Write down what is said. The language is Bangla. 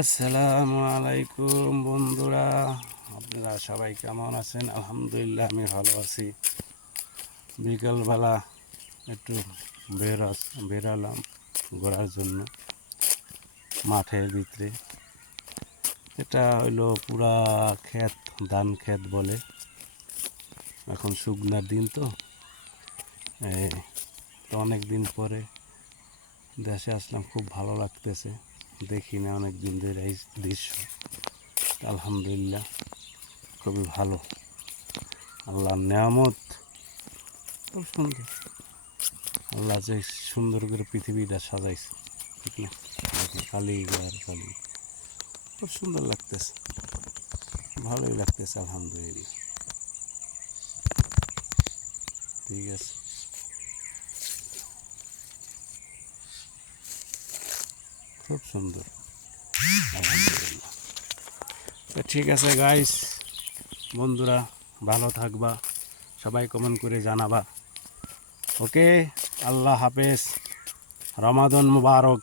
আসসালামু আলাইকুম বন্ধুরা, আপনারা সবাই কেমন আছেন? আলহামদুলিল্লাহ আমি ভালো আছি। বিকালবেলা একটু বেরালাম ঘোরার জন্য মাঠের ভিতরে। এটা হইলো পুরা ক্ষেত, ধান ক্ষেত বলে। এখন শুকনার দিন তো অনেক দিন পরে দেশে আসলাম, খুব ভালো লাগতেছে। দেখি না অনেক দিন ধরে এই দৃশ্য। আলহামদুলিল্লাহ খুবই ভালো, আল্লাহর নেয়ামত। খুব সুন্দর, আল্লাহ যে সুন্দর করে পৃথিবীটা সাজাইছে, ঠিক না? খালি আর খালি, খুব সুন্দর লাগতেছে, ভালোই লাগতেছে আলহামদুলিল্লাহ। ঠিক আছে, খুব সুন্দর আলহামদুলিল্লাহ। তো ঠিক আছে গাইস, বন্ধুরা ভালো থাকবা, সবাই কমেন্ট করে জানাবা। ওকে, আল্লাহ হাফেজ, রমাদান মুবারক।